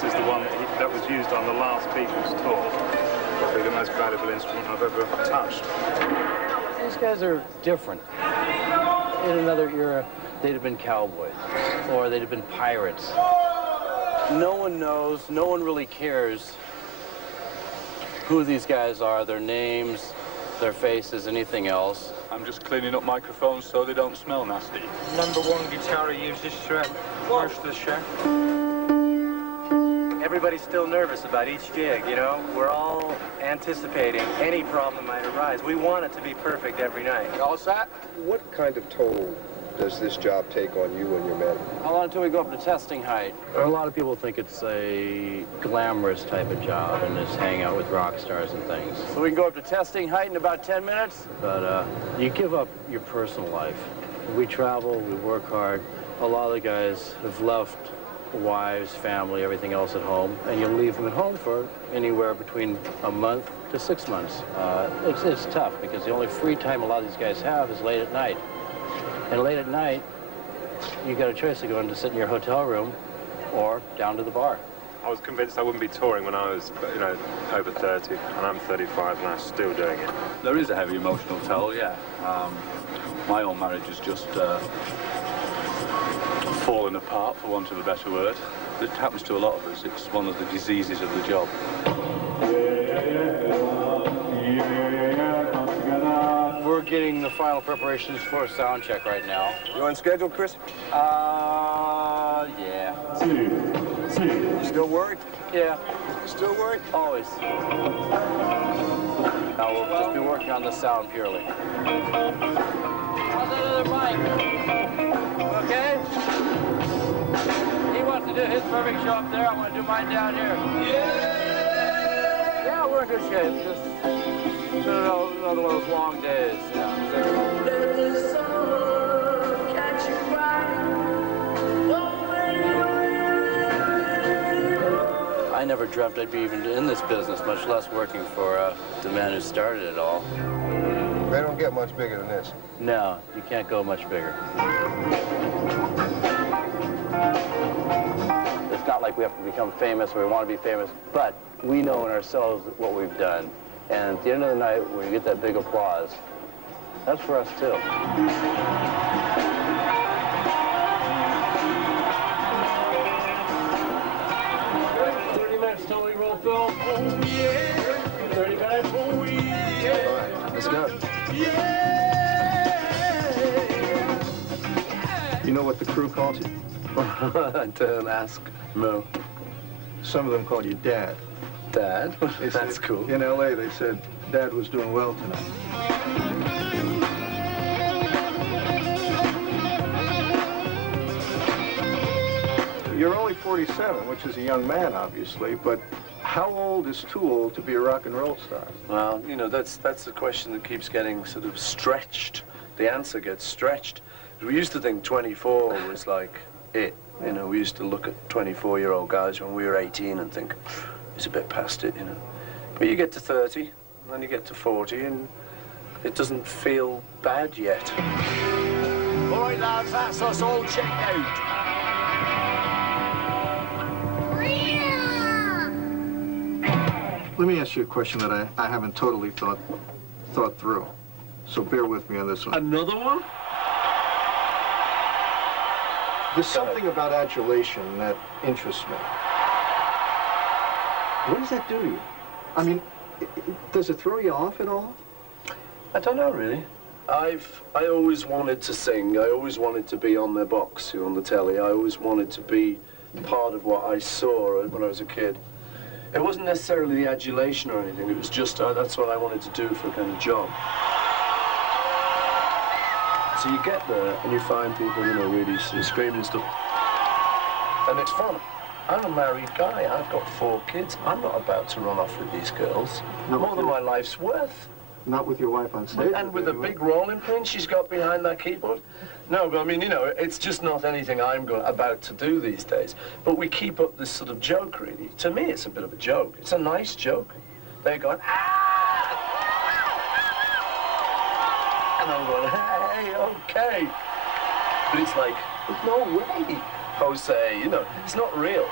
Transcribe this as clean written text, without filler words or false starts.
this is the one that was used on the last Beatles tour. Probably the most valuable instrument I've ever touched. These guys are different. In another era, they'd have been cowboys, or they'd have been pirates. No one knows, no one really cares who these guys are, their names, their faces, anything else. I'm just cleaning up microphones so they don't smell nasty. Number one guitar he uses first of the show. Everybody's still nervous about each gig, you know? We're all anticipating any problem might arise. We want it to be perfect every night. All set? What kind of toll does this job take on you and your men? How long until we go up to testing height? A lot of people think it's a glamorous type of job and just hang out with rock stars and things. So we can go up to testing height in about 10 minutes, but you give up your personal life. We travel, we work hard. A lot of the guys have left wives, family, everything else at home, and you leave them at home for anywhere between a month to 6 months. It's tough because the only free time a lot of these guys have is late at night. And late at night, you got a choice of going to sit in your hotel room or down to the bar. I was convinced I wouldn't be touring when I was, you know, over 30, and I'm 35 and I'm still doing it. There is a heavy emotional toll, yeah. My own marriage has just fallen apart, for want of a better word. It happens to a lot of us. It's one of the diseases of the job. We're getting the final preparations for a sound check right now. You on schedule, Chris? Yeah. You still worried? Yeah, Still worried? always. Now we'll just be working on the sound purely. How's that other mic? Okay? He wants to do his perfect show up there. I want to do mine down here. Yeah, we're in good shape. Just another one of those long days. Yeah. I never dreamt I'd be even in this business, much less working for the man who started it all. They don't get much bigger than this. No, you can't go much bigger. It's not like we have to become famous or we want to be famous, but we know in ourselves what we've done. And at the end of the night, when you get that big applause, that's for us too. 30 minutes till we roll film. Oh yeah. 30 minutes. Oh yeah. All right, let's go. You know what the crew calls you? Don't ask. No. Some of them call you Dad. Dad? They That's said, cool. In L.A., they said Dad was doing well tonight. You're only 47, which is a young man, obviously, but how old is too old to be a rock and roll star? Well, you know, that's the question that keeps getting sort of stretched. The answer gets stretched. We used to think 24 was like it. You know, we used to look at 24-year-old guys when we were 18 and think, it's a bit past it, you know. But you get to 30, and then you get to 40, and it doesn't feel bad yet. All right, lads, that's us all checked out. Let me ask you a question that I haven't totally thought through. So bear with me on this one. Another one? There's something about adulation that interests me. What does that do to you? I mean, does it throw you off at all? I don't know, really. I always wanted to sing. I always wanted to be on their box, on the telly. I always wanted to be part of what I saw when I was a kid. It wasn't necessarily the adulation or anything. It was just that's what I wanted to do for a kind of job. So you get there and you find people, you know, really screaming and stuff. And it's fun. I'm a married guy. I've got 4 kids. I'm not about to run off with these girls. More than my life's worth. Not with your wife on stage? And with a big rolling pin she's got behind that keyboard. No, but I mean, you know, it's just not anything I'm about to do these days. But we keep up this sort of joke, really. To me, it's a bit of a joke. It's a nice joke. They're going, ah! And I'm going, hey, okay. But it's like, there's no way, Jose, you know, it's not real.